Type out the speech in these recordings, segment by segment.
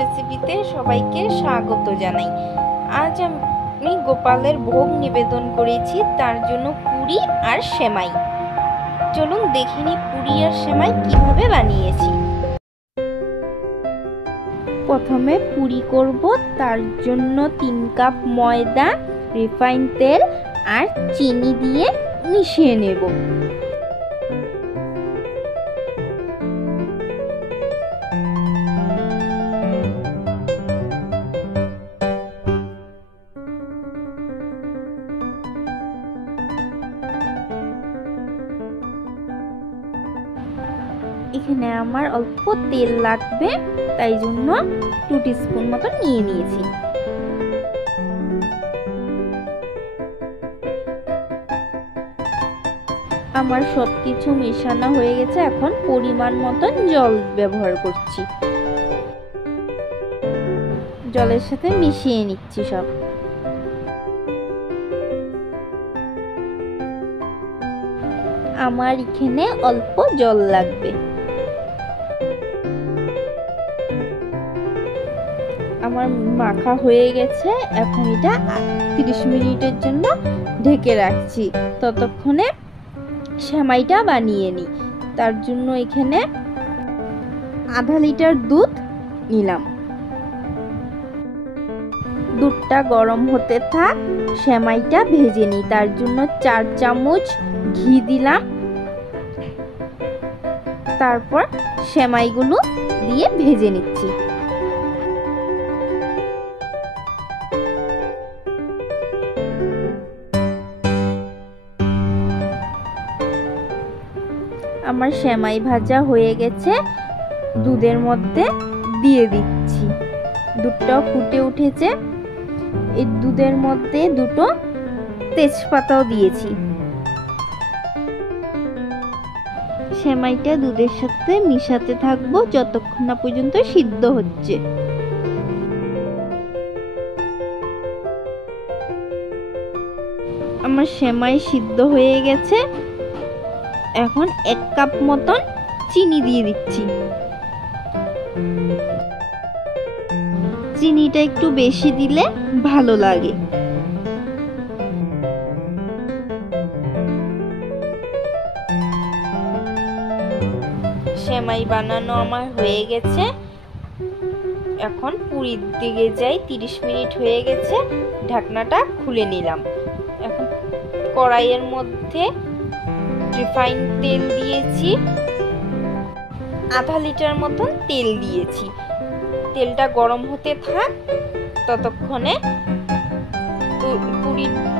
রেসিপিতে সবাইকে স্বাগত জানাই। আজ আমি গোপালের ভোগ নিবেদন করেছি, তার জন্য পুরি আর সেমাই। চলুন দেখে নিই পুরি আর সেমাই কিভাবে বানিয়েছি। প্রথমে পুরি করব, তার জন্য 3 কাপ ময়দা, রিফাইন তেল আর চিনি দিয়ে মিশিয়ে নেব। এখানে আমার অল্প তেল লাগবে, তাই জন্য 2 টিস্পুন মতো নিয়ে নিয়েছি। আমার সবকিছু মেশানো হয়ে গেছে, এখন পরিমাণ মতন জল ব্যবহার করছি। জলের সাথে মিশিয়ে নিচ্ছি সব। আমার এখানে অল্প জল লাগবে। আমার মাখা হয়ে গেছে, এখন এটা 30 মিনিটের জন্য ঢেকে রাখছি। ততক্ষণে সেমাইটা বানিয়ে নিই। তার জন্য এখানে আধা লিটার দুধ নিলাম। দুধটা গরম হতে থাক, সেমাইটা ভেজে নিই। তার জন্য 4 চামচ ঘি দিলাম। তারপর সেমাইগুলো দিয়ে ভেজে নিচ্ছি। আমার সেমাই ভাজা হয়ে গেছে, দুধের মধ্যে দিয়ে দিচ্ছি। দুধটাও ফুটে উঠেছে। এই দুধের মধ্যে 2টো তেজপাতাও দিয়েছি। সেমাইটা দুধের সাথে মিশাতে থাকবো যতক্ষণ না পর্যন্ত সিদ্ধ হচ্ছে। আমার সেমাই সিদ্ধ হয়ে গেছে। এখন 1 কাপ মতন চিনি দিয়ে দিচ্ছি। চিনিটা একটু বেশি দিলে ভালো লাগে। সেমাই বানানো আমার হয়ে গেছে। এখন পুরির দিকে যাই। 30 মিনিট হয়ে গেছে, ঢাকনাটা খুলে নিলাম। এখন কড়াইয়ের মধ্যে রিফাইন তেল দিয়েছি, আধা লিটার মতন তেল দিয়েছি। তেলটা গরম হতে থাক, ততক্ষণে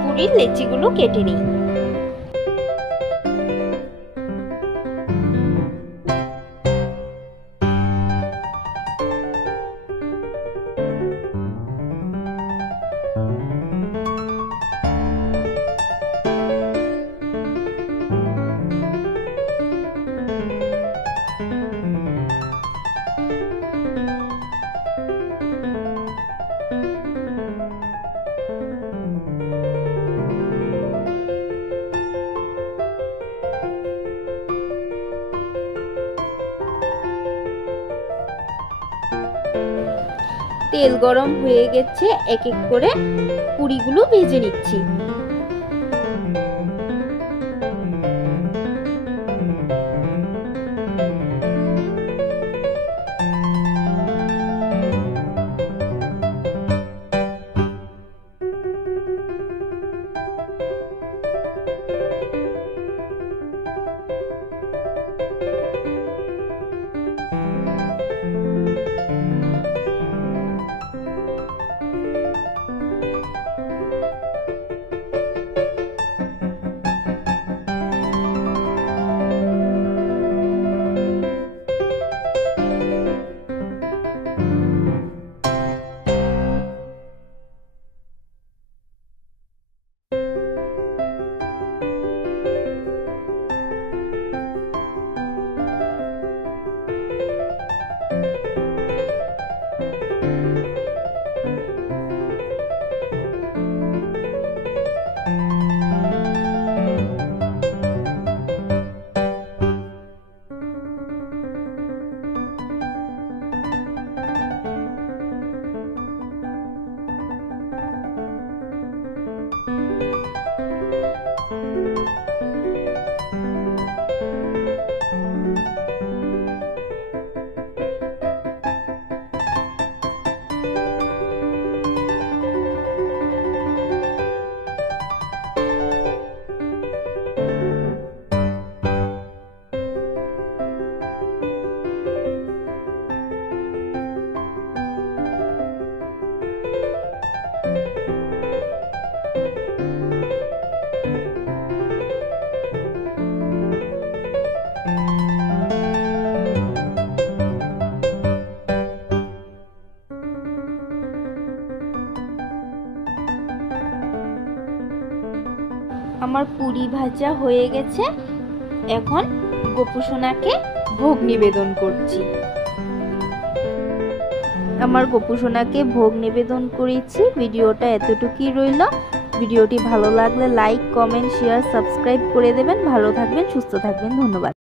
পুরির লেচিগুলো কেটে নিই। তেল গরম হয়ে গেছে, এক এক করে পুরিগুলো ভেজে নিচ্ছি। আমার পুরি ভাজা হয়ে গেছে। এখন গোপুসোনাকে ভোগ নিবেদন করছি। আমার গোপুসোনাকে ভোগ নিবেদন করেছি। ভিডিওটা এতটুকুই রইল। ভিডিওটি ভালো লাগলে লাইক, কমেন্ট, শেয়ার, সাবস্ক্রাইব করে দেবেন। ভালো থাকবেন, সুস্থ থাকবেন। ধন্যবাদ।